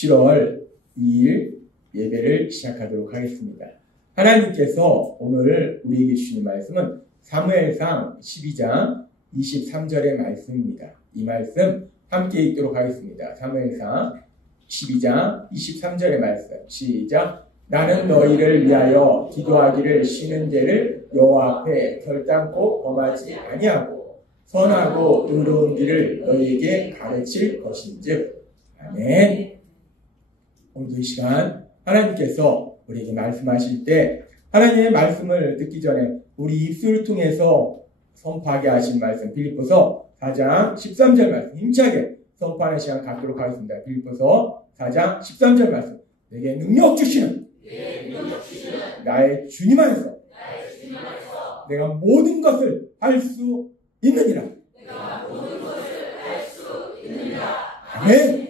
7월 2일 예배를 시작하도록 하겠습니다. 하나님께서 오늘 우리에게 주시는 말씀은 사무엘상 12장 23절의 말씀입니다. 이 말씀 함께 읽도록 하겠습니다. 사무엘상 12장 23절의 말씀 시작. 나는 너희를 위하여 기도하기를 쉬는 죄를 여호와 앞에 결단코 범하지 아니하고 선하고 의로운 길을 너희에게 가르칠 것인즉. 아멘. 오늘도 이 시간 하나님께서 우리에게 말씀하실 때 하나님의 말씀을 듣기 전에 우리 입술을 통해서 선포하게 하신 말씀 빌립보서 4장 13절 말씀 힘차게 선포하는 시간 갖도록 하겠습니다. 빌립보서 4장 13절 말씀 내게 능력 주시는 나의 주님 안에서 내가 모든 것을 할 수 있느니라. 아멘.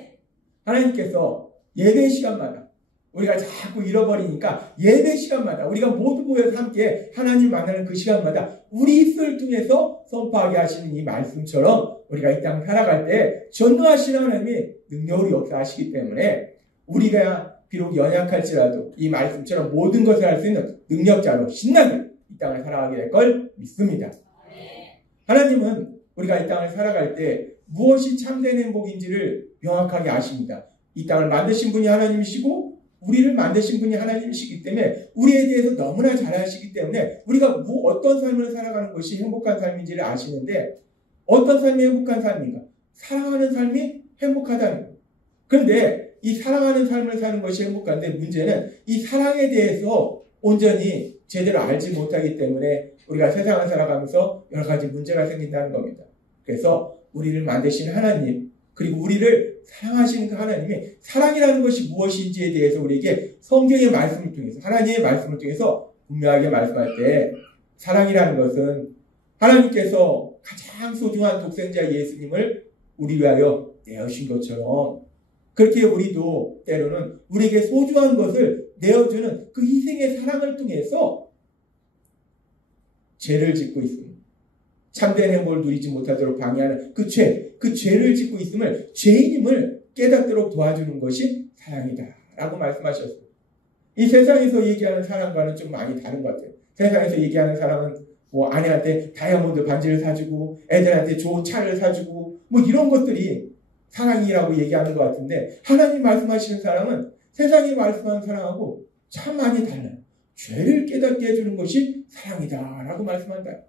하나님께서 예배 시간마다 우리가 자꾸 잃어버리니까 예배 시간마다 우리가 모두 모여서 함께 하나님 만나는 그 시간마다 우리 입술을 통해서 선포하게 하시는 이 말씀처럼 우리가 이 땅 살아갈 때 전능하신 하나님이 능력으로 역사하시기 때문에 우리가 비록 연약할지라도 이 말씀처럼 모든 것을 할 수 있는 능력자로 신나게 이 땅을 살아가게 될 걸 믿습니다. 하나님은 우리가 이 땅을 살아갈 때 무엇이 참된 행복인지를 명확하게 아십니다. 이 땅을 만드신 분이 하나님이시고 우리를 만드신 분이 하나님이시기 때문에 우리에 대해서 너무나 잘 아시기 때문에 우리가 어떤 삶을 살아가는 것이 행복한 삶인지를 아시는데 어떤 삶이 행복한 삶인가? 사랑하는 삶이 행복하다는 거예요. 그런데 이 사랑하는 삶을 사는 것이 행복한데 문제는 이 사랑에 대해서 온전히 제대로 알지 못하기 때문에 우리가 세상을 살아가면서 여러 가지 문제가 생긴다는 겁니다. 그래서 우리를 만드신 하나님 그리고 우리를 사랑하시는 그 하나님이 사랑이라는 것이 무엇인지에 대해서 우리에게 성경의 말씀을 통해서 하나님의 말씀을 통해서 분명하게 말씀할 때 사랑이라는 것은 하나님께서 가장 소중한 독생자 예수님을 우리 위하여 내어주신 것처럼 그렇게 우리도 때로는 우리에게 소중한 것을 내어주는 그 희생의 사랑을 통해서 죄를 짓고 있습니다. 참된 행복을 누리지 못하도록 방해하는 그 죄를 짓고 있음을 죄인임을 깨닫도록 도와주는 것이 사랑이다 라고 말씀하셨어요. 이 세상에서 얘기하는 사랑과는 좀 많이 다른 것 같아요. 세상에서 얘기하는 사랑은 뭐 아내한테 다이아몬드 반지를 사주고 애들한테 좋은 차를 사주고 뭐 이런 것들이 사랑이라고 얘기하는 것 같은데 하나님 말씀하시는 사랑은 세상이 말씀하는 사랑하고 참 많이 달라요. 죄를 깨닫게 해주는 것이 사랑이다 라고 말씀한다.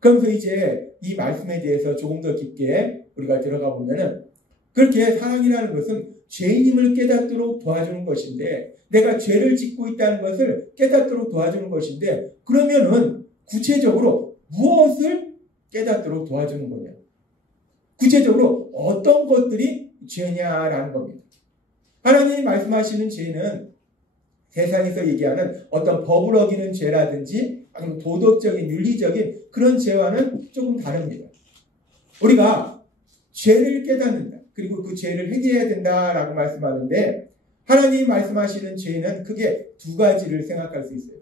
그러면서 이제 이 말씀에 대해서 조금 더 깊게 우리가 들어가 보면은 그렇게 사랑이라는 것은 죄인임을 깨닫도록 도와주는 것인데 내가 죄를 짓고 있다는 것을 깨닫도록 도와주는 것인데 그러면은 구체적으로 무엇을 깨닫도록 도와주는 거냐? 구체적으로 어떤 것들이 죄냐라는 겁니다. 하나님이 말씀하시는 죄는 세상에서 얘기하는 어떤 법을 어기는 죄라든지 아니면 도덕적인 윤리적인 그런 죄와는 조금 다릅니다. 우리가 죄를 깨닫는다. 그리고 그 죄를 회개해야 된다라고 말씀하는데 하나님이 말씀하시는 죄는 크게 두 가지를 생각할 수 있어요.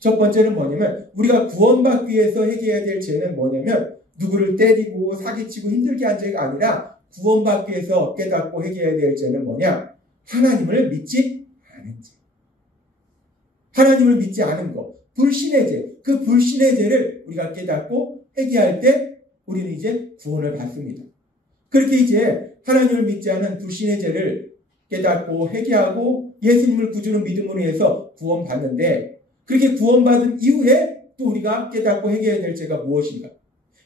첫 번째는 뭐냐면 우리가 구원받기 위해서 회개해야 될 죄는 뭐냐면 누구를 때리고 사기치고 힘들게 한 죄가 아니라 구원받기 위해서 깨닫고 회개해야 될 죄는 뭐냐? 하나님을 믿지 않은 죄. 하나님을 믿지 않은 것. 불신의 죄. 그 불신의 죄를 우리가 깨닫고 회개할 때 우리는 이제 구원을 받습니다. 그렇게 이제 하나님을 믿지 않은 불신의 죄를 깨닫고 회개하고 예수님을 구주로 믿음으로 해서 구원받는데 그렇게 구원받은 이후에 또 우리가 깨닫고 회개해야 될 죄가 무엇인가?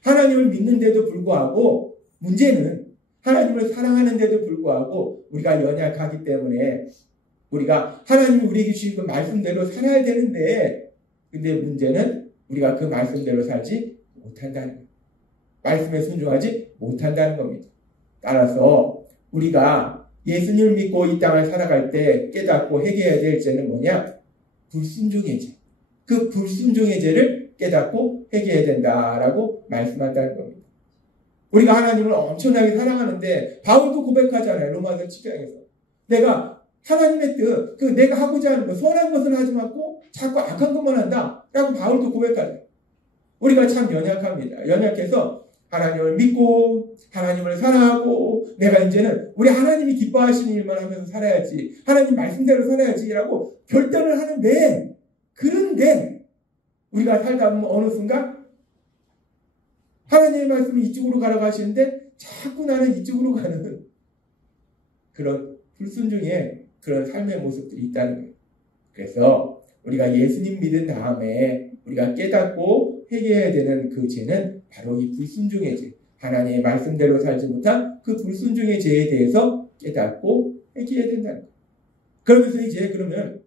하나님을 믿는데도 불구하고 문제는 하나님을 사랑하는데도 불구하고 우리가 연약하기 때문에 우리가 하나님이 우리에게 주신 그 말씀대로 살아야 되는데 근데 문제는 우리가 그 말씀대로 살지 못한다는 거예요. 말씀에 순종하지 못한다는 겁니다. 따라서 우리가 예수님을 믿고 이 땅을 살아갈 때 깨닫고 회개해야 될 죄는 뭐냐? 불순종의 죄. 그 불순종의 죄를 깨닫고 회개해야 된다라고 말씀한다는 겁니다. 우리가 하나님을 엄청나게 사랑하는데 바울도 고백하잖아요. 로마서 7장에서. 내가 하나님의 뜻, 내가 하고자 하는 것, 선한 것은 하지 않고 자꾸 악한 것만 한다. 라고 바울도 고백하죠. 우리가 참 연약합니다. 연약해서 하나님을 믿고 하나님을 사랑하고 내가 이제는 우리 하나님이 기뻐하시는 일만 하면서 살아야지, 하나님 말씀대로 살아야지라고 결단을 하는데, 그런데 우리가 살다 보면 어느 순간 하나님의 말씀이 이쪽으로 가라고 하시는데 자꾸 나는 이쪽으로 가는 그런 불순종의 그런 삶의 모습들이 있다는 거예요. 그래서 우리가 예수님 믿은 다음에 우리가 깨닫고 회개해야 되는 그 죄는 바로 이 불순종의 죄, 하나님의 말씀대로 살지 못한 그 불순종의 죄에 대해서 깨닫고 회개해야 된다는 거예요. 그러면서 이제 그러면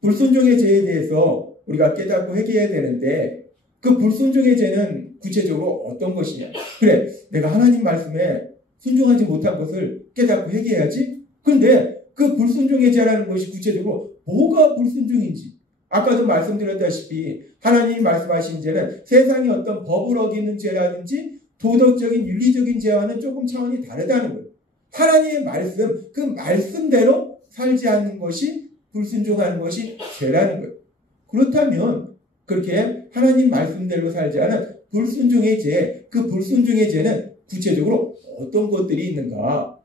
불순종의 죄에 대해서 우리가 깨닫고 회개해야 되는데, 그 불순종의 죄는 구체적으로 어떤 것이냐? 그래, 내가 하나님 말씀에 순종하지 못한 것을 깨닫고 회개해야지. 그런데 그 불순종의 죄라는 것이 구체적으로 뭐가 불순종인지, 아까도 말씀드렸다시피 하나님이 말씀하신 죄는 세상의 어떤 법을 어기는 죄라든지 도덕적인 윤리적인 죄와는 조금 차원이 다르다는 거예요. 하나님의 말씀, 그 말씀대로 살지 않는 것이 불순종하는 것이 죄라는 거예요. 그렇다면 그렇게 하나님 말씀대로 살지 않은 불순종의 죄, 그 불순종의 죄는 구체적으로 어떤 것들이 있는가?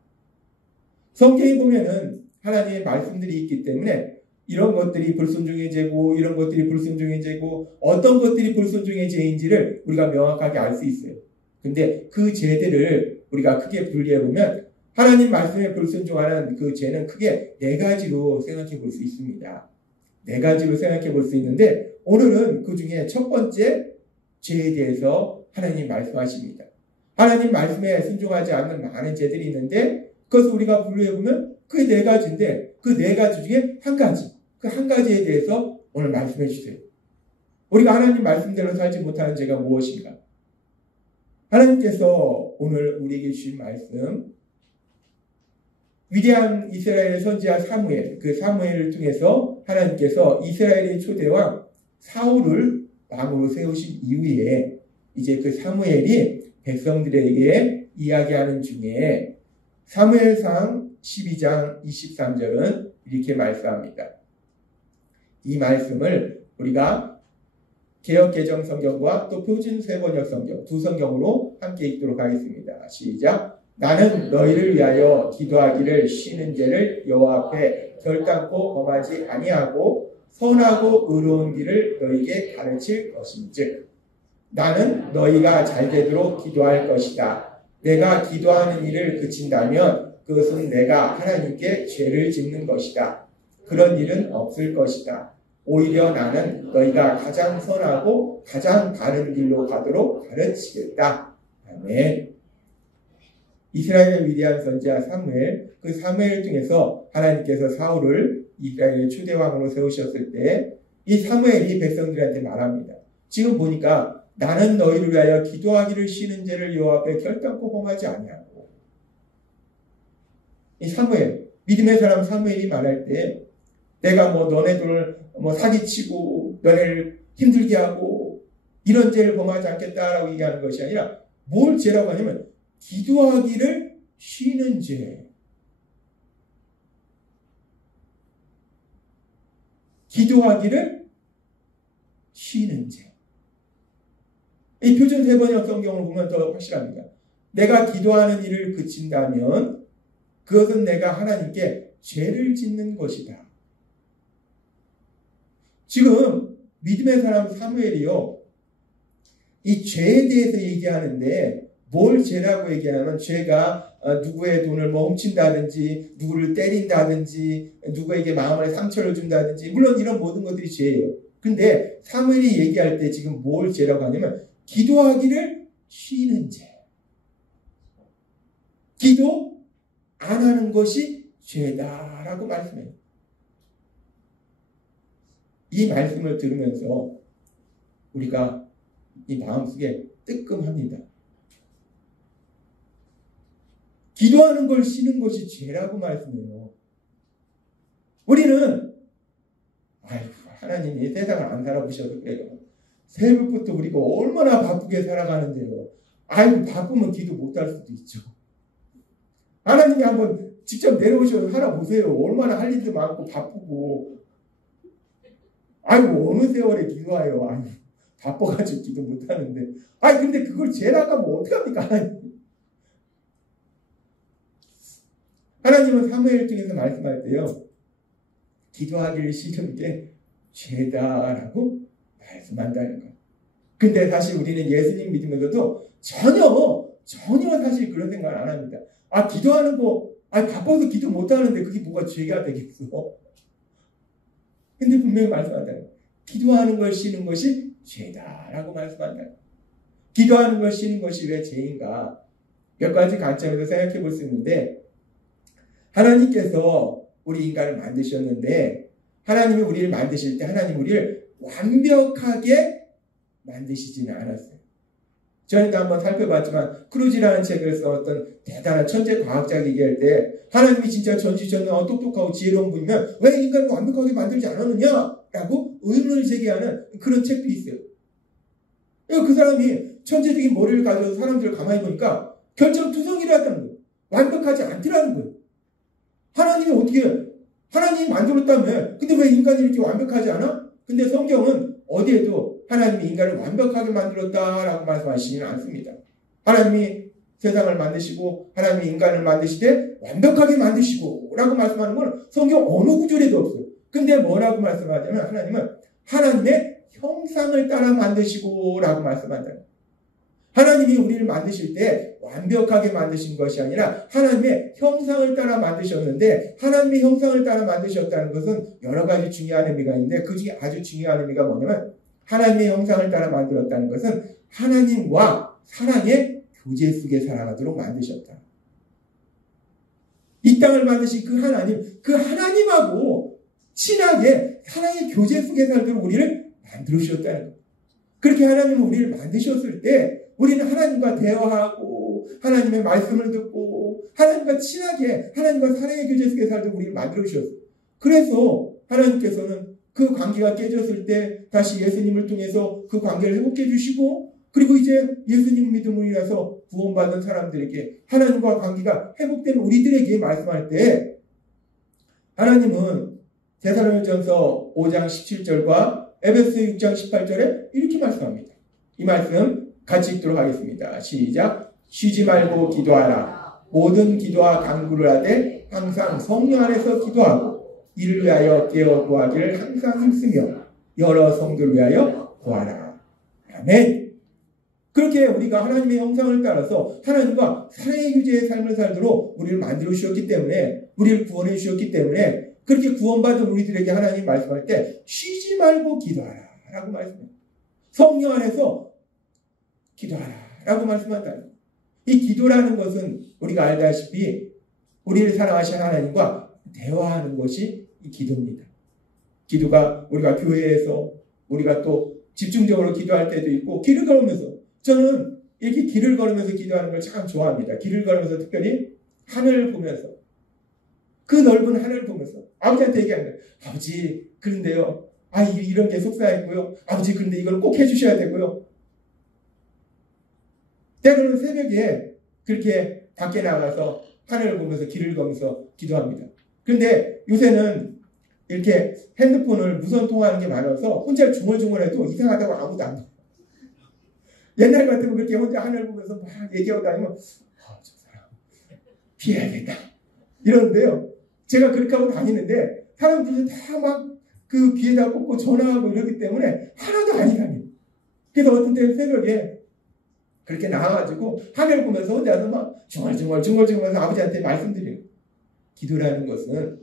성경에 보면은 하나님의 말씀들이 있기 때문에 이런 것들이 불순종의 죄고 이런 것들이 불순종의 죄고 어떤 것들이 불순종의 죄인지를 우리가 명확하게 알 수 있어요. 근데 그 죄들을 우리가 크게 분리해보면 하나님 말씀에 불순종하는 그 죄는 크게 네 가지로 생각해 볼 수 있습니다. 네 가지로 생각해 볼 수 있는데, 오늘은 그 중에 첫 번째 죄에 대해서 하나님 말씀하십니다. 하나님 말씀에 순종하지 않는 많은 죄들이 있는데 그것을 우리가 분류해보면 그 네 가지인데, 그 네 가지 중에 한 가지, 그 한 가지에 대해서 오늘 말씀해 주세요. 우리가 하나님 말씀대로 살지 못하는 죄가 무엇인가? 하나님께서 오늘 우리에게 주신 말씀, 위대한 이스라엘 선지자 사무엘, 그 사무엘을 통해서 하나님께서 이스라엘의 초대왕 사울을 왕으로 세우신 이후에 이제 그 사무엘이 백성들에게 이야기하는 중에 사무엘상 12장 23절은 이렇게 말씀합니다. 이 말씀을 우리가 개역개정 성경과 또 표준 세번역 성경 두 성경으로 함께 읽도록 하겠습니다. 시작. 나는 너희를 위하여 기도하기를 쉬는 죄를 여호와 앞에 결단코 범하지 아니하고 선하고 의로운 길을 너희에게 가르칠 것인즉 나는 너희가 잘되도록 기도할 것이다. 내가 기도하는 일을 그친다면 그것은 내가 하나님께 죄를 짓는 것이다. 그런 일은 없을 것이다. 오히려 나는 너희가 가장 선하고 가장 바른 길로 가도록 가르치겠다. 아멘. 이스라엘의 위대한 선지자 사무엘, 그 사무엘을 통해서 하나님께서 사울을 이스라엘의 초대왕으로 세우셨을 때 이 사무엘이 백성들한테 말합니다. 지금 보니까 나는 너희를 위하여 기도하기를 쉬는 죄를 여호와 앞에 결단코 범하지 아니하고, 이 사무엘, 믿음의 사람 사무엘이 말할 때 내가 너네들을 사기치고 너네를 힘들게 하고 이런 죄를 범하지 않겠다라고 얘기하는 것이 아니라 뭘 죄라고 하냐면 기도하기를 쉬는 죄. 기도하기를 쉬는 죄. 이 표준 세번역 성경을 보면 더 확실합니다. 내가 기도하는 일을 그친다면 그것은 내가 하나님께 죄를 짓는 것이다. 지금 믿음의 사람 사무엘이요, 이 죄에 대해서 얘기하는데 뭘 죄라고 얘기하냐면 죄가 누구의 돈을 훔친다든지 누구를 때린다든지 누구에게 마음의 상처를 준다든지, 물론 이런 모든 것들이 죄예요. 근데 사무엘이 얘기할 때 지금 뭘 죄라고 하냐면 기도하기를 쉬는 죄. 기도 안 하는 것이 죄다라고 말씀해요. 이 말씀을 들으면서 우리가 이 마음속에 뜨끔합니다. 기도하는 걸 쉬는 것이 죄라고 말씀해요. 우리는 하나님이 세상을 안 살아보셔도 그래요. 새벽부터 우리가 얼마나 바쁘게 살아가는데요. 바쁘면 기도 못할 수도 있죠. 하나님이 한번 직접 내려오셔서 살아보세요. 얼마나 할 일도 많고 바쁘고. 어느 세월에 기도해요. 바빠가지고 기도 못하는데. 아니 근데 그걸 죄라고 하면 어떡합니까? 하나님은 사무엘 통해서 말씀할 때요. 기도하기를 싫은 게 죄다라고 말씀한다는 거예요. 근데 사실 우리는 예수님 믿으면서도 전혀 사실 그런 생각을 안 합니다. 아, 기도하는 거, 바빠서 기도 못 하는데 그게 뭐가 죄가 되겠어? 근데 분명히 말씀한다. 기도하는 걸 쉬는 것이 죄다라고 말씀한다. 기도하는 걸 쉬는 것이 왜 죄인가? 몇 가지 관점에서 생각해 볼 수 있는데, 하나님께서 우리 인간을 만드셨는데, 하나님이 우리를 만드실 때 하나님 우리를 완벽하게 만드시지는 않았어요. 전에도 한번 살펴봤지만 크루즈라는 책을 써왔던 대단한 천재 과학자가 얘기할 때 하나님이 진짜 전지전능하고 똑똑하고 지혜로운 분이면 왜 인간을 완벽하게 만들지 않았느냐라고 의문을 제기하는 그런 책도 있어요. 그 사람이 천재적인 머리를 가져서 사람들을 가만히 보니까 결정투성이라는 거예요. 완벽하지 않더라는 거예요. 하나님이 어떻게 하나님이 만들었다며 근데 왜 인간이 이렇게 완벽하지 않아? 근데 성경은 어디에도 하나님이 인간을 완벽하게 만들었다라고 말씀하시지는 않습니다. 하나님이 세상을 만드시고 하나님이 인간을 만드시되 완벽하게 만드시고 라고 말씀하는 건 성경 어느 구절에도 없어요. 근데 뭐라고 말씀하냐면 하나님은 하나님의 형상을 따라 만드시고 라고 말씀한다. 하나님이 우리를 만드실 때 완벽하게 만드신 것이 아니라 하나님의 형상을 따라 만드셨는데 하나님의 형상을 따라 만드셨다는 것은 여러 가지 중요한 의미가 있는데 그 중에 아주 중요한 의미가 뭐냐면 하나님의 형상을 따라 만들었다는 것은 하나님과 사랑의 교제 속에 살아가도록 만드셨다. 이 땅을 만드신 그 하나님하고 친하게 사랑의 교제 속에 살도록 우리를 만들으셨다는 거예요. 그렇게 하나님은 우리를 만드셨을 때 우리는 하나님과 대화하고 하나님의 말씀을 듣고 하나님과 친하게 하나님과 사랑의 교제 속에 살도록 우리를 만들으셨어요. 그래서 하나님께서는 그 관계가 깨졌을 때 다시 예수님을 통해서 그 관계를 회복해 주시고 그리고 이제 예수님 믿음으로 인해서 구원받은 사람들에게 하나님과 관계가 회복된 우리들에게 말씀할 때 하나님은 데살로니가전서 5장 17절과 에베소 6장 18절에 이렇게 말씀합니다. 이 말씀 같이 읽도록 하겠습니다. 시작. 쉬지 말고 기도하라. 모든 기도와 간구를 하되 항상 성령 안에서 기도하고 이를 위하여 깨어 구하기를 항상 힘쓰며 여러 성도를 위하여 구하라. 아멘. 그렇게 우리가 하나님의 형상을 따라서 하나님과 사랑의 교제의 삶을 살도록 우리를 만들어 주셨기 때문에 우리를 구원해 주셨기 때문에 그렇게 구원받은 우리들에게 하나님 말씀할 때 쉬지 말고 기도하라 라고 말씀해요. 성령 안에서 기도하라 라고 말씀한다. 이 기도라는 것은 우리가 알다시피 우리를 사랑하신 하나님과 대화하는 것이 이 기도입니다. 기도가 우리가 교회에서 우리가 또 집중적으로 기도할 때도 있고 길을 걸으면서 저는 이렇게 길을 걸으면서 기도하는 걸 참 좋아합니다. 길을 걸으면서 특별히 하늘을 보면서 그 넓은 하늘을 보면서 아버지한테 얘기하는 거예요. 아버지 그런데요. 이런 게 속상했고요. 아버지 그런데 이걸 꼭 해주셔야 되고요. 때로는 새벽에 그렇게 밖에 나가서 하늘을 보면서 길을 걸으면서 기도합니다. 그런데 요새는 이렇게 핸드폰을 무선 통화하는 게 많아서 혼자 중얼중얼해도 이상하다고 아무도 안 돼. 옛날 같으면 그렇게 혼자 하늘 보면서 막 얘기하고 다니면 저 사람 피해야겠다 이러는데요. 제가 그렇게 하고 다니는데 사람들이 다 막 그 귀에다 꽂고 전화하고 이러기 때문에 하나도 안 이상해요. 그래서 어떤 때는 새벽에 그렇게 나와가지고 하늘 보면서 혼자서 막 중얼중얼 아버지한테 말씀드려요. 기도라는 것은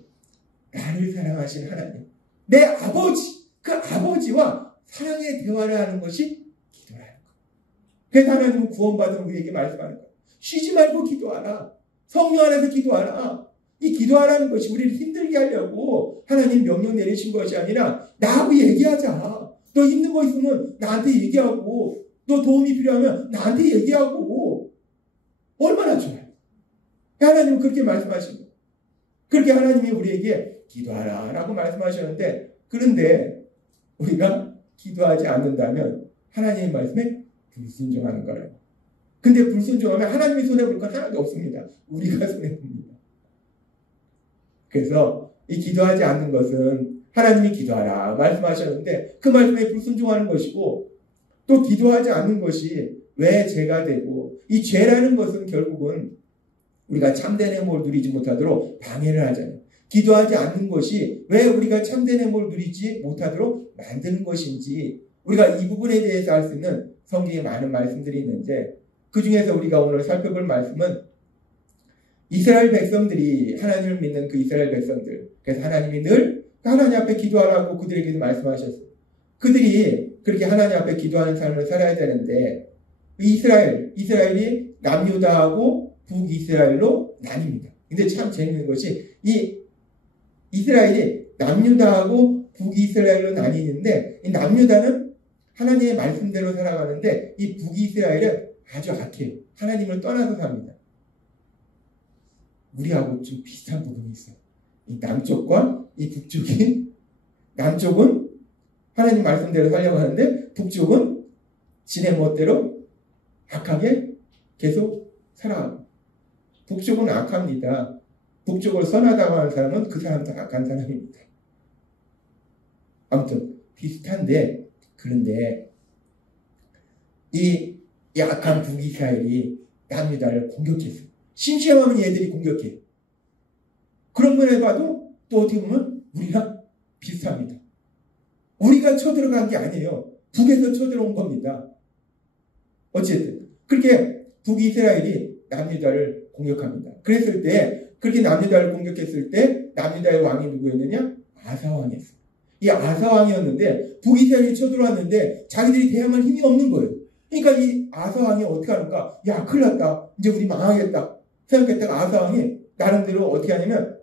나를 사랑하신 하나님, 내 아버지, 그 아버지와 사랑의 대화를 하는 것이 기도라는 거예요. 그래서 하나님은 구원받은 우리에게 말씀하는 거예요. 쉬지 말고 기도하라. 성령 안에서 기도하라. 이 기도하라는 것이 우리를 힘들게 하려고 하나님 명령 내리신 것이 아니라 나하고 얘기하자. 너 힘든 거 있으면 나한테 얘기하고 너 도움이 필요하면 나한테 얘기하고 얼마나 좋아요. 하나님은 그렇게 말씀하신 거예요. 그렇게 하나님이 우리에게 기도하라 라고 말씀하셨는데 그런데 우리가 기도하지 않는다면 하나님의 말씀에 불순종하는 거예요. 근데 불순종하면 하나님이 손해볼 건 하나도 없습니다. 우리가 손해봅니다. 그래서 이 기도하지 않는 것은 하나님이 기도하라 말씀하셨는데 그 말씀에 불순종하는 것이고 또 기도하지 않는 것이 왜 죄가 되고, 이 죄라는 것은 결국은 우리가 참된 행복을 누리지 못하도록 방해를 하잖아요. 기도하지 않는 것이 왜 우리가 참된 행복을 누리지 못하도록 만드는 것인지, 우리가 이 부분에 대해서 할 수 있는 성경에 많은 말씀들이 있는데, 그 중에서 우리가 오늘 살펴볼 말씀은 이스라엘 백성들이, 하나님을 믿는 그 이스라엘 백성들, 그래서 하나님이 늘 하나님 앞에 기도하라고 그들에게도 말씀하셨어요. 그들이 그렇게 하나님 앞에 기도하는 삶을 살아야 되는데, 이스라엘이 남유다하고 북이스라엘로 나뉩니다. 근데 참 재밌는 것이 이 이스라엘이 남유다하고 북이스라엘로 나뉘는데, 이 남유다는 하나님의 말씀대로 살아가는데 이 북이스라엘은 아주 악해요. 하나님을 떠나서 삽니다. 우리하고 좀 비슷한 부분이 있어요. 이 남쪽과 이 북쪽이, 남쪽은 하나님 말씀대로 살려고 하는데 북쪽은 지네 멋대로 악하게 계속 살아가고, 북쪽은 악합니다. 북쪽을 선하다고 하는 사람은 그 사람도 악한 사람입니다. 아무튼 비슷한데, 그런데 이 악한 북이스라엘이 남유다를 공격했어요. 심심하면 얘들이 공격해요. 그런 면에 봐도 또 어떻게 보면 우리랑 비슷합니다. 우리가 쳐들어간 게 아니에요. 북에서 쳐들어온 겁니다. 어쨌든 그렇게 북이스라엘이 남유다를 공격합니다. 그랬을 때, 그렇게 남유다를 공격했을 때 남유다의 왕이 누구였느냐? 아사왕이었어요. 이 아사왕이었는데 북이스라엘이 쳐들어왔는데 자기들이 대항할 힘이 없는 거예요. 그러니까 이 아사왕이 어떻게 하는가? 야, 큰일 났다. 이제 우리 망하겠다 생각했다가 아사왕이 나름대로 어떻게 하냐면,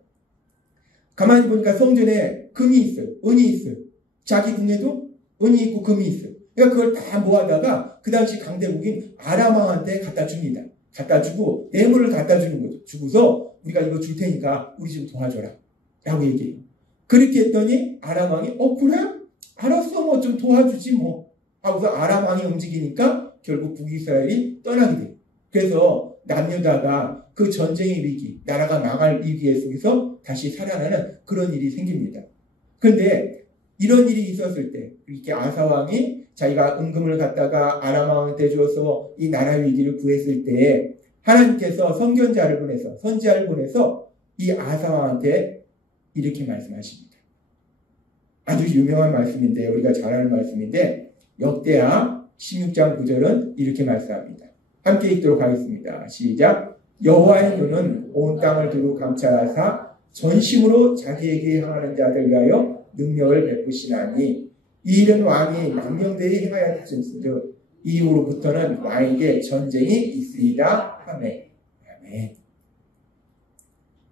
가만히 보니까 성전에 금이 있어요. 은이 있어요. 자기 궁에도 은이 있고 금이 있어요. 그러니까 그걸 다 모아다가 그 당시 강대국인 아람왕한테 갖다 줍니다. 갖다 주고 뇌물을 갖다 주는 거죠. 주고서 우리가 이거 줄 테니까 우리 좀 도와줘라 라고 얘기해요. 그렇게 했더니 아람왕이 그래? 알았어, 뭐 좀 도와주지 뭐 하고서 아람왕이 움직이니까 결국 북이스라엘이 떠나게 돼요. 그래서 남유다가 그 전쟁의 위기, 나라가 망할 위기에 속에서 다시 살아나는 그런 일이 생깁니다. 그런데 이런 일이 있었을 때, 이렇게 아사왕이 자기가 은금을 갖다가 아람왕한테 줘서 이 나라 위기를 구했을 때 하나님께서 선지자를 보내서 이 아사왕한테 이렇게 말씀하십니다. 아주 유명한 말씀인데, 우리가 잘 아는 말씀인데, 역대하 16장 9절은 이렇게 말씀합니다. 함께 읽도록 하겠습니다. 시작. 여호와의 눈은 온 땅을 두루 감찰하사 전심으로 자기에게 향하는 자들 위하여 능력을 베푸시나니, 이 일은 왕이 망령되이 행하였은즉 이후로부터는 왕에게 전쟁이 있으리라 하매. 아멘.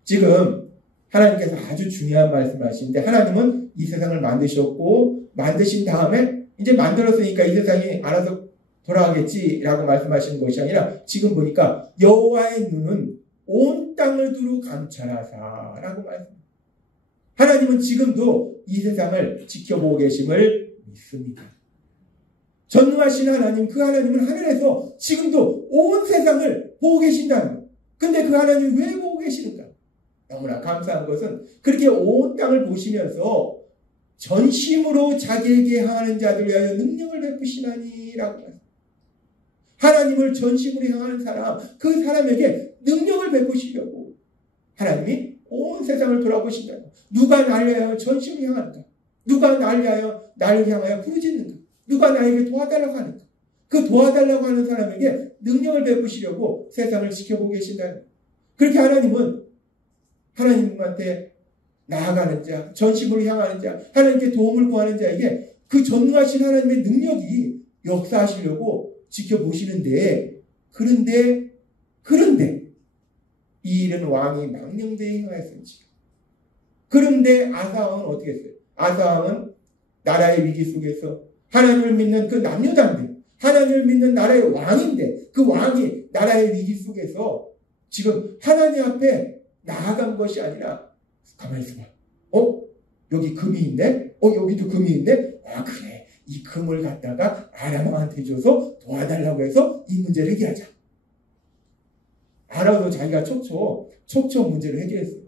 지금 하나님께서 아주 중요한 말씀을 하시는데, 하나님은 이 세상을 만드셨고, 만드신 다음에 이제 만들었으니까 이 세상이 알아서 돌아가겠지라고 말씀하시는 것이 아니라, 지금 보니까 여호와의 눈은 온 땅을 두루 감찰하사라고 말씀합니다. 하나님은 지금도 이 세상을 지켜보고 계심을 믿습니다. 전능하신 하나님, 그 하나님은 하늘에서 지금도 온 세상을 보고 계신다는 거예요. 근데 그 하나님이 왜 보고 계시는가? 너무나 감사한 것은 그렇게 온 땅을 보시면서 전심으로 자기에게 향하는 자들 위하여 능력을 베푸시나니라고 말합니다. 하나님을 전심으로 향하는 사람, 그 사람에게 능력을 베푸시려고 하나님이 온 세상을 돌아보신다. 누가 나를 위하여 전심을 향하는가? 누가 나를 향하여 부르짖는가? 누가 나에게 도와달라고 하는가? 그 도와달라고 하는 사람에게 능력을 베푸시려고 세상을 지켜보고 계신다. 그렇게 하나님은 하나님한테 나아가는 자, 전심으로 향하는 자, 하나님께 도움을 구하는 자에게 그 전능하신 하나님의 능력이 역사하시려고 지켜보시는데, 그런데 이 일은 왕이 망령되이 행하였은지. 그런데 아사왕은 어떻게 했어요? 아사왕은 나라의 위기 속에서 하나님을 믿는 그 남유다인데, 하나님을 믿는 나라의 왕인데, 그 왕이 나라의 위기 속에서 지금 하나님 앞에 나아간 것이 아니라, 가만히 있어봐. 여기 금이 있네? 여기도 금이 있네? 그래. 이 금을 갖다가 아람왕한테 줘서 도와달라고 해서 이 문제를 해결하자. 알아도 자기가 촉초 문제를 해결했어요.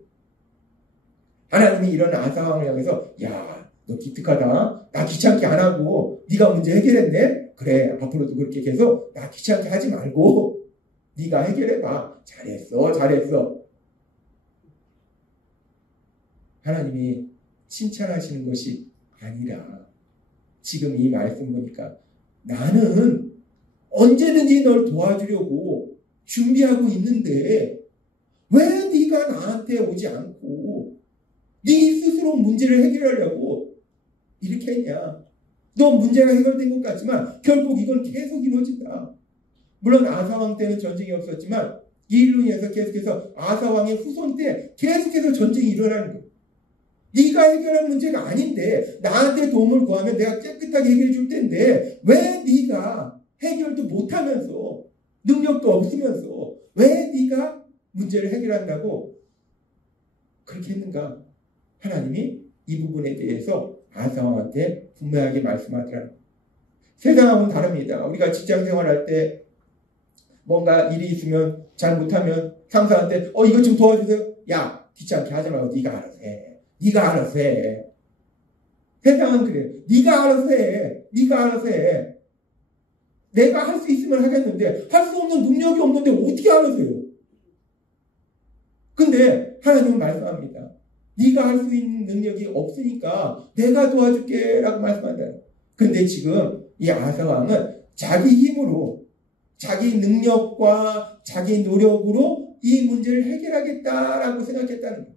하나님이 이런 아사왕을 향해서, 야, 너 기특하다. 나 귀찮게 안 하고 네가 문제 해결했네? 그래 앞으로도 그렇게 계속 나 귀찮게 하지 말고 네가 해결해봐. 잘했어. 하나님이 칭찬하시는 것이 아니라 지금 이 말씀 보니까 나는 언제든지 널 도와주려고 준비하고 있는데 왜 네가 나한테 오지 않고 네 스스로 문제를 해결하려고 이렇게 했냐. 너 문제가 해결된 것 같지만 결국 이건 계속 이루어진다. 물론 아사왕 때는 전쟁이 없었지만 이 일로 인해서 계속해서 아사왕의 후손 때 계속해서 전쟁이 일어나는 거예요. 네가 해결할 문제가 아닌데 나한테 도움을 구하면 내가 깨끗하게 해결해 줄 텐데 왜 네가 해결도 못하면서 능력도 없으면서 왜 네가 문제를 해결한다고 그렇게 했는가. 하나님이 이 부분에 대해서 아사왕한테 분명하게 말씀하더라고요. 세상하고는 다릅니다. 우리가 직장 생활할 때 뭔가 일이 있으면 잘 못하면 상사한테 이것 좀 도와주세요. 야 귀찮게 하지 말고 네가 알아서 해. 세상은 그래요. 네가 알아서 해. 내가 할 수 있으면 하겠는데 할 수 없는 능력이 없는데 어떻게 알아서 해요. 근데 하나님은 말씀합니다. 네가 할 수 있는 능력이 없으니까 내가 도와줄게 라고 말씀한다. 근데 지금 이 아사왕은 자기 힘으로 자기 능력과 자기 노력으로 이 문제를 해결하겠다라고 생각했다는 거예요.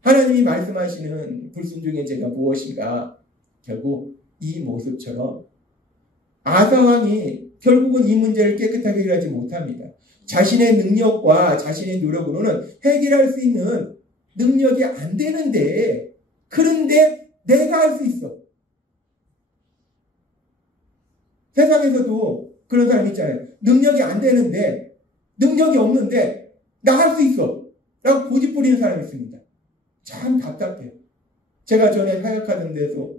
하나님이 말씀하시는 불순종의 죄가 무엇인가? 결국 이 모습처럼 아사왕이 결국은 이 문제를 깨끗하게 해결하지 못합니다. 자신의 능력과 자신의 노력으로는 해결할 수 있는 능력이 안 되는데 그런데 내가 할 수 있어. 세상에서도 그런 사람 있잖아요. 능력이 안 되는데 능력이 없는데 나 할 수 있어 라고 고집 부리는 사람이 있습니다. 참 답답해요. 제가 전에 사역하는 데서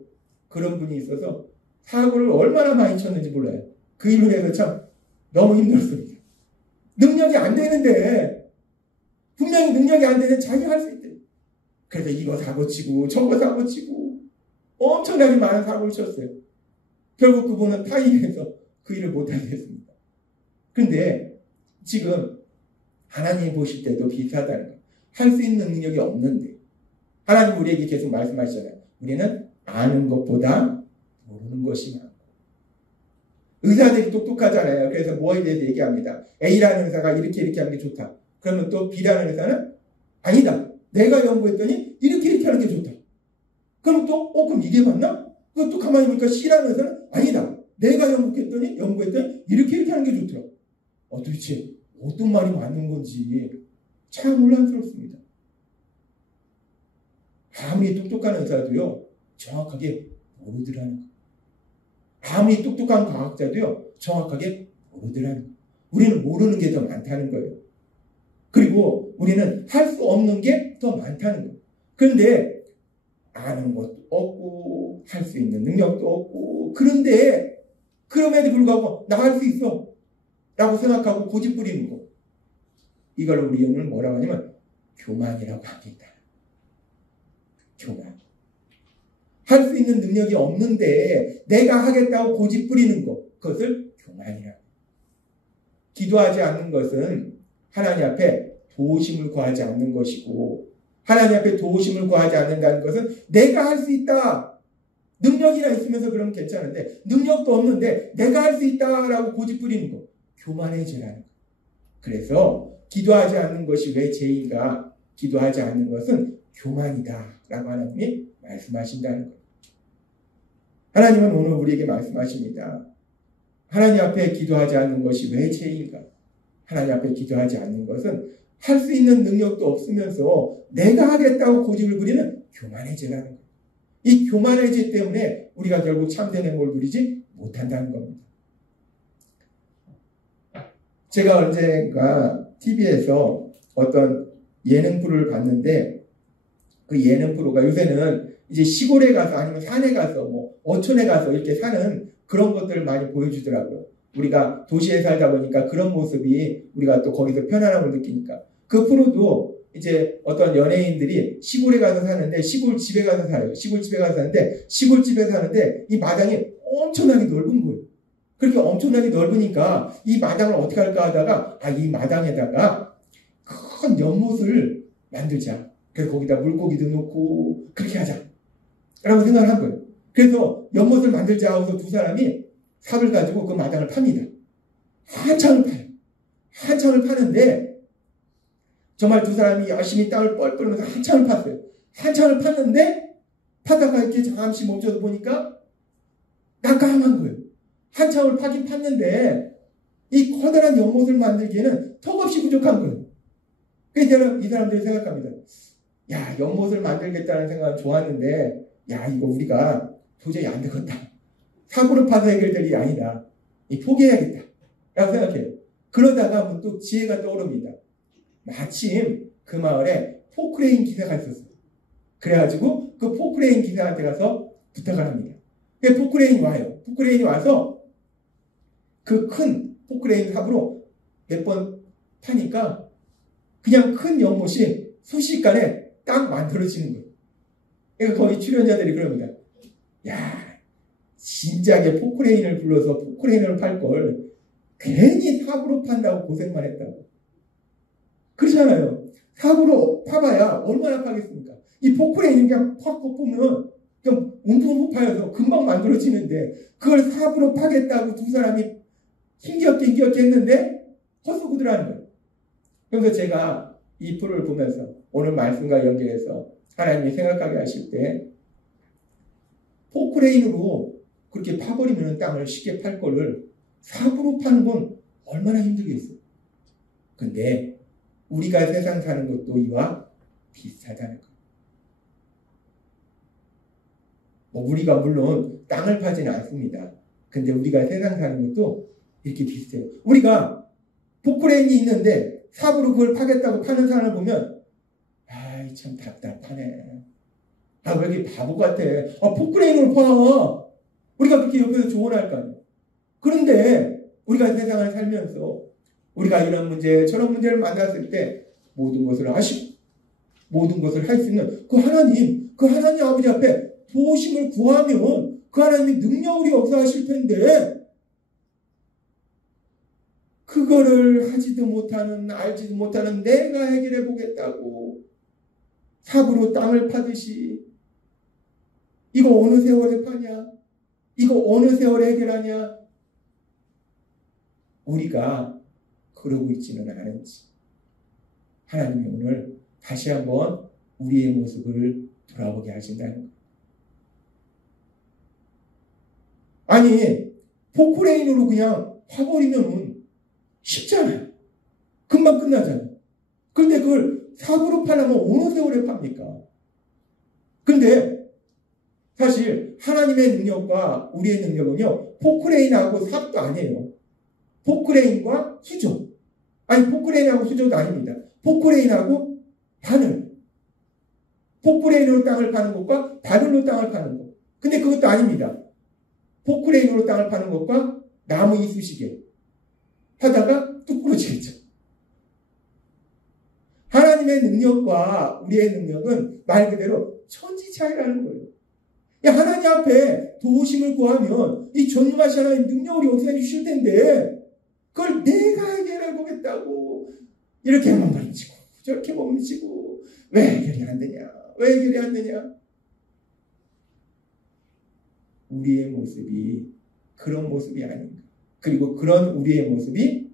그런 분이 있어서 사고를 얼마나 많이 쳤는지 몰라요. 그 일로 해서 참 너무 힘들었습니다. 능력이 안 되는데 분명히 능력이 안 되는데 자기가 할 수 있대. 그래서 이거 사고치고 저거 사고치고 엄청나게 많은 사고를 쳤어요. 결국 그분은 타이해서 그 일을 못하게 했습니다. 근데 지금 하나님이 보실 때도 비슷하다는 거예요. 할 수 있는 능력이 없는데 하나님 우리에게 계속 말씀하시잖아요. 우리는 아는 것보다 모르는 것이 많고. 의사들이 똑똑하잖아요. 그래서 뭐에 대해서 얘기합니다. A라는 의사가 이렇게 하는 게 좋다. 그러면 또 B라는 의사는 아니다. 내가 연구했더니 이렇게 하는 게 좋다. 그럼 또 그럼 이게 맞나? 또 가만히 보니까 C라는 의사는 아니다. 내가 연구했더니 이렇게 하는 게 좋더라. 도대체 어떤 말이 맞는 건지 참 혼란스럽습니다. 아무리 똑똑한 의사도요 정확하게 모르더라는 거예요. 아무리 똑똑한 과학자도요 정확하게 모르더라는 거예요. 우리는 모르는 게 더 많다는 거예요. 그리고 우리는 할 수 없는 게 더 많다는 거예요. 그런데 아는 것도 없고 할 수 있는 능력도 없고 그런데 그럼에도 불구하고 나 할 수 있어 라고 생각하고 고집 부리는 거. 이걸 우리 오늘 뭐라고 하냐면 교만이라고 합니다. 교만. 할 수 있는 능력이 없는데 내가 하겠다고 고집 부리는 것. 그것을 교만이라고. 기도하지 않는 것은 하나님 앞에 도우심을 구하지 않는 것이고 하나님 앞에 도우심을 구하지 않는다는 것은 내가 할 수 있다. 능력이나 있으면서 그러면 괜찮은데 능력도 없는데 내가 할 수 있다라고 고집 부리는 것. 교만의 죄라는 것. 그래서 기도하지 않는 것이 왜 죄인가? 기도하지 않는 것은 교만이다 라고 하나님이 말씀하신다는 거예요. 하나님은 오늘 우리에게 말씀하십니다. 하나님 앞에 기도하지 않는 것이 왜 죄인가? 하나님 앞에 기도하지 않는 것은 할 수 있는 능력도 없으면서 내가 하겠다고 고집을 부리는 교만의 죄라는 거예요. 이 교만의 죄 때문에 우리가 결국 참된 행복을 누리지 못한다는 겁니다. 제가 언젠가 TV에서 어떤 예능 프로를 봤는데 그 예능 프로가 요새는 이제 시골에 가서 아니면 산에 가서 뭐 어촌에 가서 이렇게 사는 그런 것들을 많이 보여주더라고요. 우리가 도시에 살다 보니까 그런 모습이 우리가 또 거기서 편안함을 느끼니까 그 프로도 이제 어떤 연예인들이 시골에 가서 사는데 시골집에 가서 살아요. 시골집에 가서 사는데 시골집에 사는데 이 마당이 엄청나게 넓은 거예요. 그렇게 엄청나게 넓으니까 이 마당을 어떻게 할까 하다가 이 마당에다가 큰 연못을 만들자. 그래서 거기다 물고기도 넣고 그렇게 하자. 라고 생각을 한 거예요. 그래서 연못을 만들자 하고서 두 사람이 삽을 가지고 그 마당을 팝니다. 한창을 파요. 한창을 파는데 정말 두 사람이 열심히 땀을 뻘뻘 흘리면서 한창을 팠어요. 한창을 팠는데 파다가 이렇게 잠시 멈춰서 보니까 난감한 거예요. 한창을 파긴 팠는데 이 커다란 연못을 만들기에는 턱없이 부족한 거예요. 그래서 이 사람들이 생각합니다. 야, 연못을 만들겠다는 생각은 좋았는데 야, 이거 우리가 도저히 안 되겠다. 삽으로 파서 해결될 일이 아니다. 포기해야겠다. 라고 생각해요. 그러다가 문득 지혜가 떠오릅니다. 마침 그 마을에 포크레인 기사가 있었어요. 그래가지고 그 포크레인 기사한테 가서 부탁을 합니다. 포크레인이 와요. 포크레인이 와서 그 큰 포크레인 삽으로 몇 번 파니까 그냥 큰 연못이 순식간에 딱 만들어지는 거예요. 그러니까 거기 출연자들이 그럽니다. 야, 진작에 포크레인을 불러서 포크레인을 팔 걸 괜히 삽으로 판다고 고생만 했다고. 그렇잖아요. 삽으로 파봐야 얼마나 파겠습니까? 이 포크레인이 그냥 팍 뽑으면 그냥 웅둥 파여서 금방 만들어지는데 그걸 삽으로 파겠다고 두 사람이 힘겹게 했는데 헛수고들하는 거예요. 그래서 제가 이 풀을 보면서 오늘 말씀과 연결해서 하나님이 생각하게 하실 때 포크레인으로 그렇게 파버리면 땅을 쉽게 팔 거를 삽으로 파는 건 얼마나 힘들겠어요. 근데 우리가 세상 사는 것도 이와 비슷하다는 거예요. 우리가 물론 땅을 파지는 않습니다. 근데 우리가 세상 사는 것도 이렇게 비슷해요. 우리가 포크레인이 있는데 삽으로 그걸 파겠다고 파는 사람을 보면 아이 참 답답하네. 왜 이렇게 바보 같아. 포크레인으로 파. 우리가 그렇게 옆에서 조언할 거 아니에요. 그런데 우리가 세상을 살면서 우리가 이런 문제 저런 문제를 만났을 때 모든 것을 아시고 모든 것을 할 수 있는 그 하나님 아버지 앞에 도우심을 구하면 그 하나님이 능력으로 역사하실 텐데 그거를 하지도 못하는 알지도 못하는 내가 해결해 보겠다고 삽으로 땅을 파듯이 이거 어느 세월에 파냐? 이거 어느 세월에 해결하냐? 우리가 그러고 있지는 않은지 하나님이 오늘 다시 한번 우리의 모습을 돌아보게 하신다는 거예요. 아니 포크레인으로 그냥 파버리면 쉽잖아요. 금방 끝나잖아요. 근데 그걸 삽으로 파려면 어느 세월에 팝니까? 근데 사실 하나님의 능력과 우리의 능력은요 포크레인하고 삽도 아니에요. 포크레인과 수조. 아니 포크레인하고 수조도 아닙니다. 포크레인하고 바늘. 포크레인으로 땅을 파는 것과 바늘로 땅을 파는 것. 근데 그것도 아닙니다. 포크레인으로 땅을 파는 것과 나무 이쑤시개 하다가 뚝 부러지겠죠. 하나님의 능력과 우리의 능력은 말 그대로 천지 차이라는 거예요. 하나님 앞에 도우심을 구하면 이 전능하신 하나님 능력으로 역사해 주실 텐데 그걸 내가 해결해 보겠다고 이렇게 몸부림치고 저렇게 몸부림치고 왜 해결이 안 되냐? 왜 해결이 안 되냐? 우리의 모습이 그런 모습이 아닌가. 그리고 그런 우리의 모습이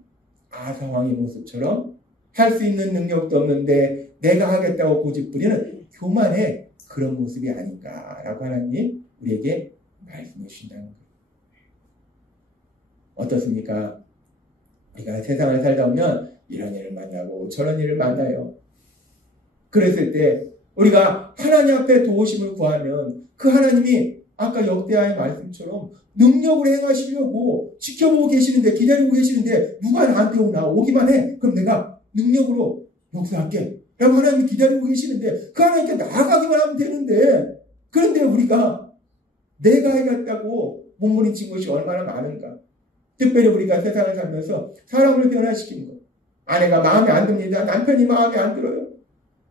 아사왕의 모습처럼 할 수 있는 능력도 없는데 내가 하겠다고 고집부리는 교만의 그런 모습이 아닌가라고 하나님 우리에게 말씀해 주신다는 거예요. 어떻습니까? 우리가 세상을 살다 보면 이런 일을 만나고 저런 일을 만나요. 그랬을 때 우리가 하나님 앞에 도우심을 구하면 그 하나님이 아까 역대하의 말씀처럼 능력으로 행하시려고 지켜보고 계시는데 기다리고 계시는데 누가 나한테 오기만 해. 그럼 내가 능력으로 역사할게. 라고 하나님이 기다리고 계시는데 그 하나님께 나아가기만 하면 되는데 그런데 우리가 내가 해갔다고 몸부림친 것이 얼마나 많은가. 특별히 우리가 세상을 살면서 사람을 변화시키는 것. 아내가 마음에 안 듭니다. 남편이 마음에 안 들어요.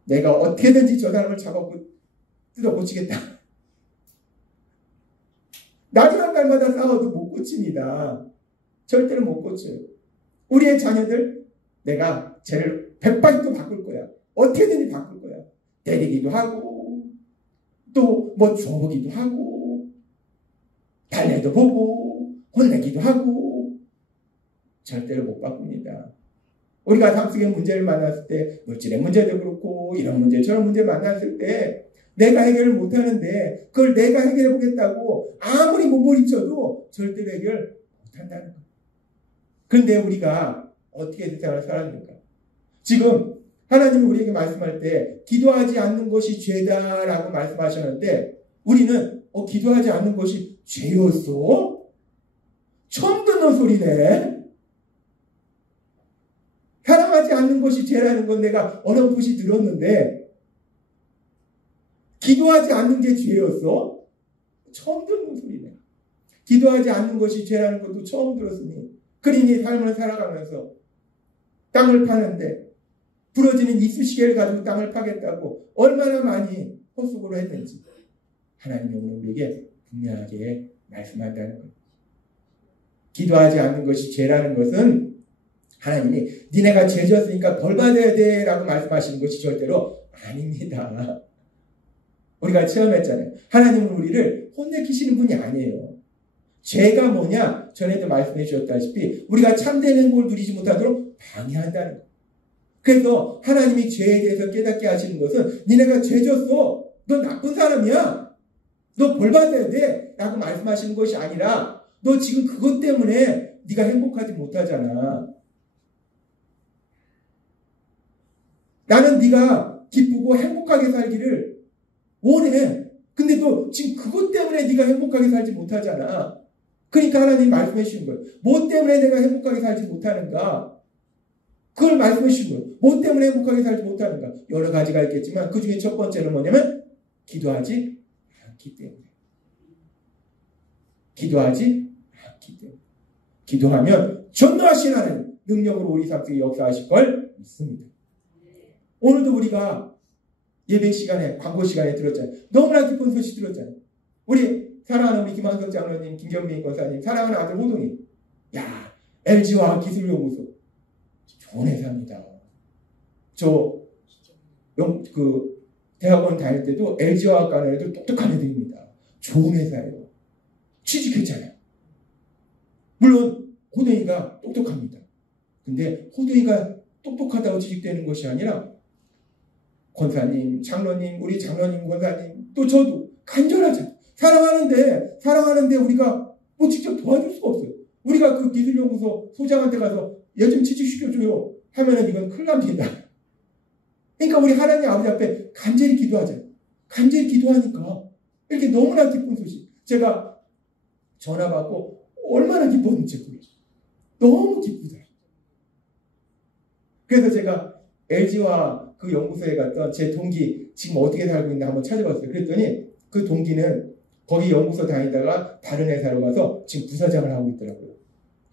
내가 어떻게든지 저 사람을 잡아 뜯어 고치겠다. 나중에 날마다 싸워도 못 고칩니다. 절대로 못 고쳐요. 우리의 자녀들 내가 쟤를 180도 바꿀 거야. 어떻게든지 바꿀 거야. 때리기도 하고 또 뭐 줘보기도 하고 달래도 보고 혼내기도 하고 절대로 못 바꿉니다. 우리가 삶 속의 문제를 만났을 때 물질의 문제도 그렇고 이런 문제 저런 문제 만났을 때 내가 해결을 못하는데 그걸 내가 해결해 보겠다고 아무리 몸부림쳐도 절대로 해결 못한다는 거예요. 그런데 우리가 어떻게 세상을 살았는가? 지금 하나님이 우리에게 말씀할 때 기도하지 않는 것이 죄다라고 말씀하셨는데 우리는 기도하지 않는 것이 죄였어? 처음 듣는 소리네. 사랑하지 않는 것이 죄라는 건 내가 어렴풋이 들었는데 기도하지 않는 게 죄였어? 처음 듣는 소리네. 기도하지 않는 것이 죄라는 것도 처음 들었으니 그러니 삶을 살아가면서 땅을 파는데 부러지는 이쑤시개를 가지고 땅을 파겠다고 얼마나 많이 헛수고를 했는지 하나님이 오늘 우리에게 분명하게 말씀한다는 거예요. 기도하지 않는 것이 죄라는 것은 하나님이 니네가 죄 지었으니까 벌 받아야 돼 라고 말씀하시는 것이 절대로 아닙니다. 우리가 체험했잖아요. 하나님은 우리를 혼내키시는 분이 아니에요. 죄가 뭐냐? 전에도 말씀해 주셨다시피 우리가 참된 행복을 누리지 못하도록 방해한다는 거예요. 그래서 하나님이 죄에 대해서 깨닫게 하시는 것은 니네가 죄 졌어. 너 나쁜 사람이야. 너 벌 받아야 돼. 라고 말씀하시는 것이 아니라 너 지금 그것 때문에 네가 행복하지 못하잖아. 나는 네가 기쁘고 행복하게 살기를 원해. 근데 너 지금 그것 때문에 네가 행복하게 살지 못하잖아. 그러니까 하나님이 말씀해 주신 거예요. 뭐 때문에 내가 행복하게 살지 못하는가? 그걸 말씀해 주신 거예요. 뭐 때문에 행복하게 살지 못하는가? 여러 가지가 있겠지만 그 중에 첫 번째는 뭐냐면 기도하지 않기 때문에. 기도하지 않기 때문에. 기도하면 전능하신 하나님 능력으로 우리 삶 속에 역사하실 걸 믿습니다. 오늘도 우리가 예배 시간에 광고 시간에 들었잖아요. 너무나 기쁜 소식 들었잖아요. 우리 사랑하는 우리 김한석 장로님, 김경민 권사님, 사랑하는 아들 호동이 야 LG화학 기술연구소 좋은 회사입니다. 그 대학원 다닐 때도 LG화학 가는 애들 똑똑한 애들입니다. 좋은 회사예요. 취직했잖아요. 물론 호동이가 똑똑합니다. 근데 호동이가 똑똑하다고 취직되는 것이 아니라 권사님, 장로님, 우리 장로님, 권사님, 또 저도 간절하죠. 사랑하는데 우리가 뭐 직접 도와줄 수가 없어요. 우리가 그 기술연구소 소장한테 가서 얘 좀 취직시켜줘요 하면은 이건 큰일 납니다. 그러니까 우리 하나님 아버지 앞에 간절히 기도하자. 간절히 기도하니까 이렇게 너무나 기쁜 소식. 제가 전화 받고 얼마나 기뻤는지 모르겠어요. 너무 기쁘다. 그래서 제가 LG와 그 연구소에 갔던 제 동기 지금 어떻게 살고 있나 한번 찾아봤어요. 그랬더니 그 동기는 거기 연구소 다니다가 다른 회사로 가서 지금 부사장을 하고 있더라고요.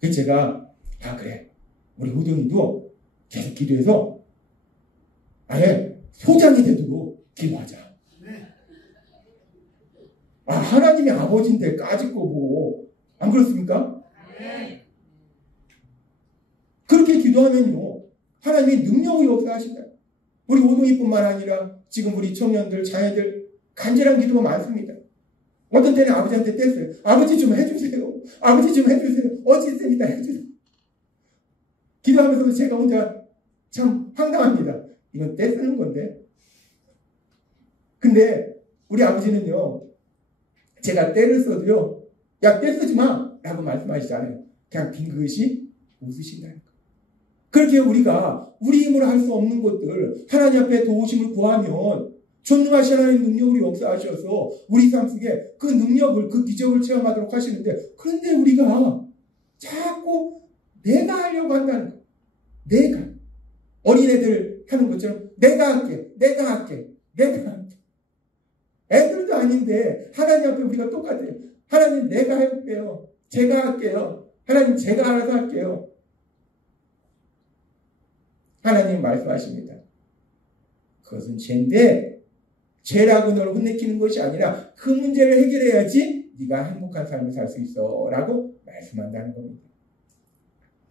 그래서 제가 그래 우리 호동이도 계속 기도해서 아예 소장이 되도록 기도하자. 하나님이 아버지인데 까짓 거고 안 그렇습니까? 그렇게 기도하면요 하나님이 능력으로 역사하신다. 우리 호동이뿐만 아니라 지금 우리 청년들, 자녀들 간절한 기도가 많습니다. 어떤 때는 아버지한테 뗐어요. 아버지 좀 해주세요. 아버지 좀 해주세요. 어찌됐습니다. 해주세요. 기도하면서도 제가 혼자 참 황당합니다. 이건 떼쓰는 건데. 근데 우리 아버지는요. 제가 떼를 써도요. 야 떼쓰지 마! 라고 말씀하시잖아요. 그냥 빙긋이 웃으신다니까. 그렇게 우리가 우리 힘으로 할 수 없는 것들 하나님 앞에 도우심을 구하면 전능하신 하나님 능력으로 역사하셔서 우리 삶 속에 그 능력을 그 기적을 체험하도록 하시는데 그런데 우리가 자꾸 내가 하려고 한다는 거예요. 내가 어린애들 하는 것처럼 내가 할게. 애들도 아닌데 하나님 앞에 우리가 똑같아요. 하나님 내가 해볼게요. 제가 할게요. 하나님 제가 알아서 할게요. 하나님 말씀하십니다. 그것은 죄인데 죄라고 너를 혼내키는 것이 아니라 그 문제를 해결해야지 네가 행복한 삶을 살 수 있어 라고 말씀한다는 겁니다.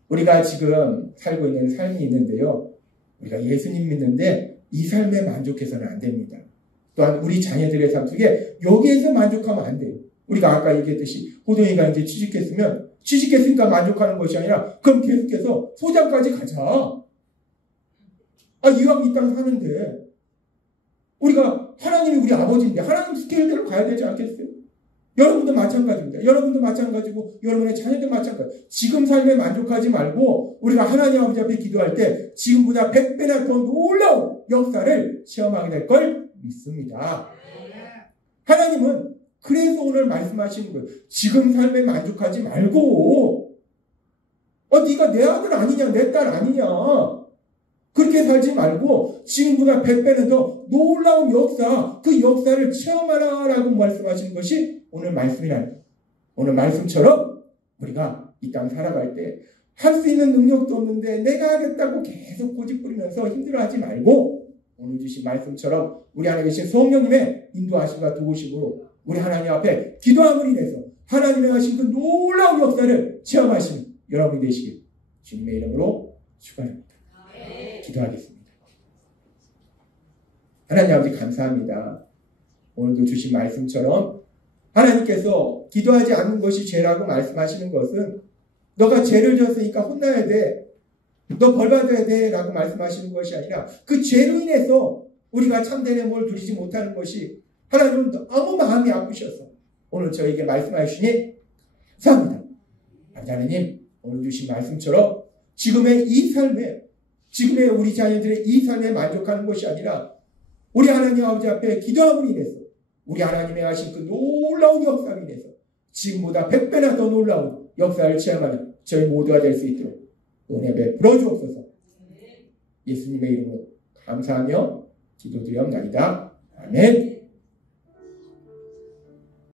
우리가 지금 살고 있는 삶이 있는데요. 우리가 예수님 믿는데 이 삶에 만족해서는 안 됩니다. 또한 우리 자녀들의 삶 속에 여기에서 만족하면 안 돼요. 우리가 아까 얘기했듯이 호동이가 이제 취직했으니까 만족하는 것이 아니라 그럼 계속해서 소장까지 가자. 이왕 이 땅 사는데 우리가 하나님이 우리 아버지인데 하나님 스케일대로 가야 되지 않겠어요? 여러분도 마찬가지입니다. 여러분도 마찬가지고 여러분의 자녀도 마찬가지. 지금 삶에 만족하지 말고 우리가 하나님 아버지 앞에 기도할 때 지금보다 100배나 더 놀라운 역사를 체험하게 될 걸 믿습니다. 하나님은 그래서 오늘 말씀하시는 거예요. 지금 삶에 만족하지 말고 네가 내 아들 아니냐 내 딸 아니냐 그렇게 살지 말고 지금보다 100배는 더 놀라운 역사 그 역사를 체험하라라고 말씀하시는 것이 오늘 말씀이라는 거예요. 오늘 말씀처럼 우리가 이 땅 살아갈 때 할 수 있는 능력도 없는데 내가 하겠다고 계속 고집부리면서 힘들어하지 말고 오늘 주신 말씀처럼 우리 안에 계신 성령님의 인도하심과 도우심으로 우리 하나님 앞에 기도함을 인해서 하나님의 하신 그 놀라운 역사를 체험하시는 여러분이 되시길 주님의 이름으로 축원합니다. 기도하겠습니다. 하나님 아버지 감사합니다. 오늘도 주신 말씀처럼 하나님께서 기도하지 않는 것이 죄라고 말씀하시는 것은 너가 죄를 졌으니까 혼나야 돼. 너 벌받아야 돼 라고 말씀하시는 것이 아니라 그 죄로 인해서 우리가 참된 행복을 누리지 못하는 것이 하나님은 너무 마음이 아프셔서 오늘 저에게 말씀해 주시니 감사합니다. 하나님 오늘 주신 말씀처럼 지금의 이 삶에 지금의 우리 자녀들의 이 삶에 만족하는 것이 아니라 우리 하나님 아버지 앞에 기도함을 인해서 우리 하나님의 하신 그 놀라운 역사를 인해서 지금보다 100배나 더 놀라운 역사를 체험하는 저희 모두가 될 수 있도록 은혜 베풀어 주옵소서. 예수님의 이름으로 감사하며 기도드리옵나이다. 아멘.